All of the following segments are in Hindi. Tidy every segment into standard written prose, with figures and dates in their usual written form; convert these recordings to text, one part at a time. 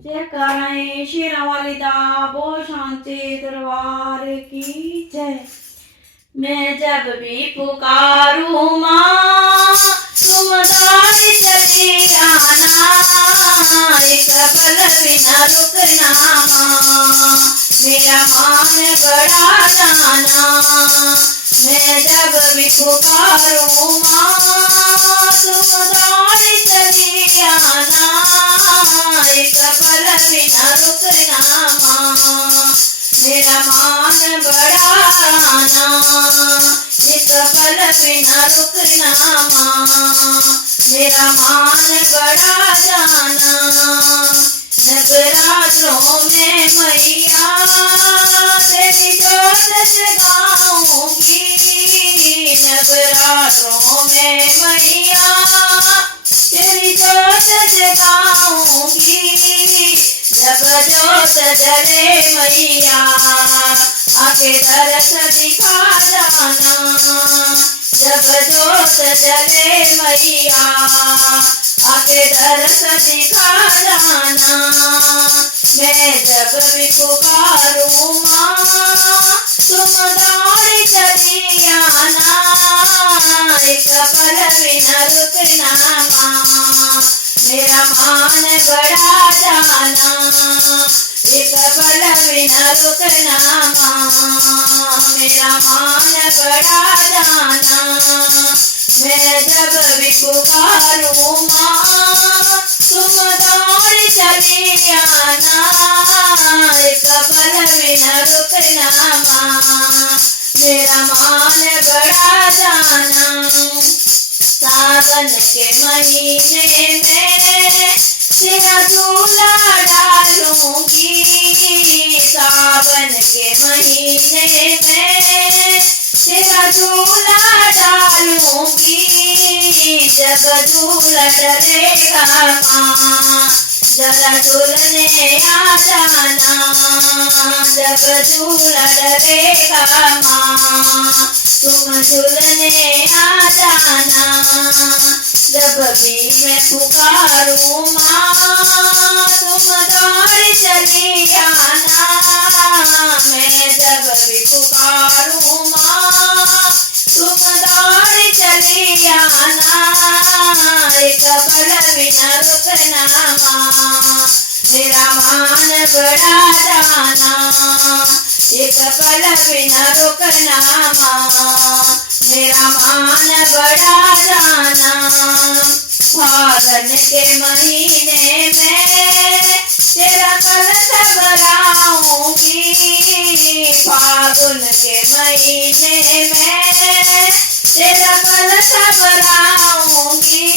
जयकाराएं शेरा वाली दा बोल शांति दरबार की जय। मैं जब भी पुकारूं माँ तुम दौड़ चली आना, एक पल बिना रुकना माँ मेरा मान बड़ा जाना। मैं जब भी पुकारूं माँ तुम दौड़ चली आना, एक पल बिना रुकना माँ मेरा मान बड़ा आना, एक पल बिना रुकना माँ मेरा मान बड़ा जाना। नवरात्रों में मैया तेरी जोत जगाऊंगी, नवरात्रों में मैया तेरी जोत जगाऊंगी। जब जोत जले मैया आके दर्श दिखा जाना, जब जोत जले मैया आके दर्श दिखा जाना। मैं जब भी पुकारूं माँ तुम दौड़ चली आना, एक पल बिना रुकना माँ मेरा मान बड़ा जाना, एक पल बिना रुकना माँ मेरा मान बड़ा जाना। मैं जब भी पुकारूं माँ तुम दौड़ चली आना, एक पल बिना रुकना माँ मेरा मान बड़ा जाना। सावन के महीने में तेरा झूला डालूंगी, सावन के महीने में तेरा झूला डालूंगी। जब झूला डरेगा माँ जरा झूलने आ जाना, जब झूला डरेगा माँ तुम झूलने आ जाना। जब भी मैं पुकारूं माँ तुम दौड़ चली आना, मैं जब भी पुकारूं माँ तुम दौड़ चली आना, एक पल बिना रुकना माँ मेरा मान बड़ा जाना, एक पल बिना रुकना माँ मेरा मान बड़ा जाना। फागुन के महीने में तेरा कलश भराऊंगी, फागुन के महीने में तेरा कलश भराऊंगी।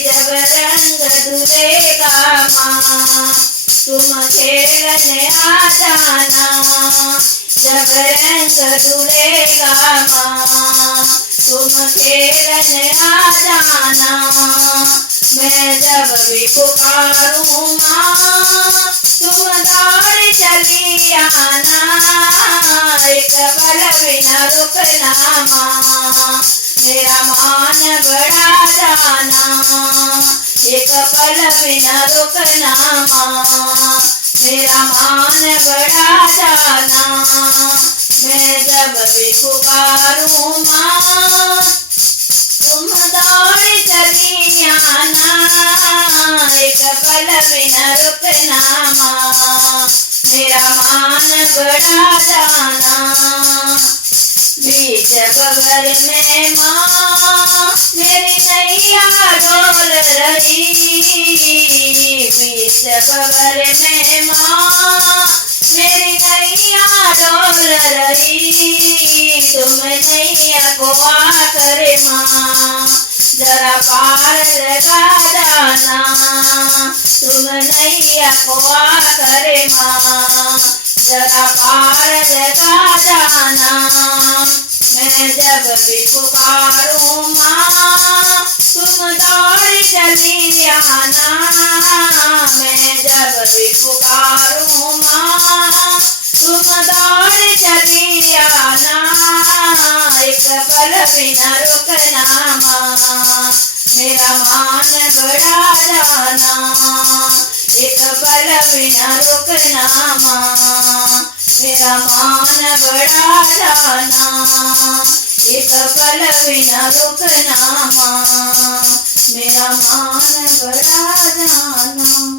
जब रंग धुलेगा माँ तुम खेलने आ जाना, जब रंग धुलेगा माँ तुम खेलने आ जाना। मैं जब भी पुकारूं माँ तुम दौड़ चली आना, एक पल बिना रुकना माँ मेरा मान बड़ा जाना, एक पल बिना रुकना माँ मेरा मान बड़ा जाना। मैं जब भी पुकारूं माँ तुम दौड़ चली आना, एक पल बिना रुकना माँ मेरा मान बड़ा जाना। बीच बगर में माँ मेरी नैया डोल रही, बीच बगर में माँ मेरी नैया डोल रही। तुम नैया को आकर माँ जरा पार लगा जाना, तुम नैया को आकर माँ जरा पार लगा जाना। मैं जब भी पुकारूं माँ तुम दौड़ चली आना, मैं जब भी पुकारूं माँ तुम दौड़ चली आना, एक पल बिना रुकना माँ मेरा मान बड़ा जाना, एक पल बिना रुकना माँ, मेरा मान बढ़ा जाना, एक पल बिना रुकना माँ, मेरा मान बढ़ा जाना।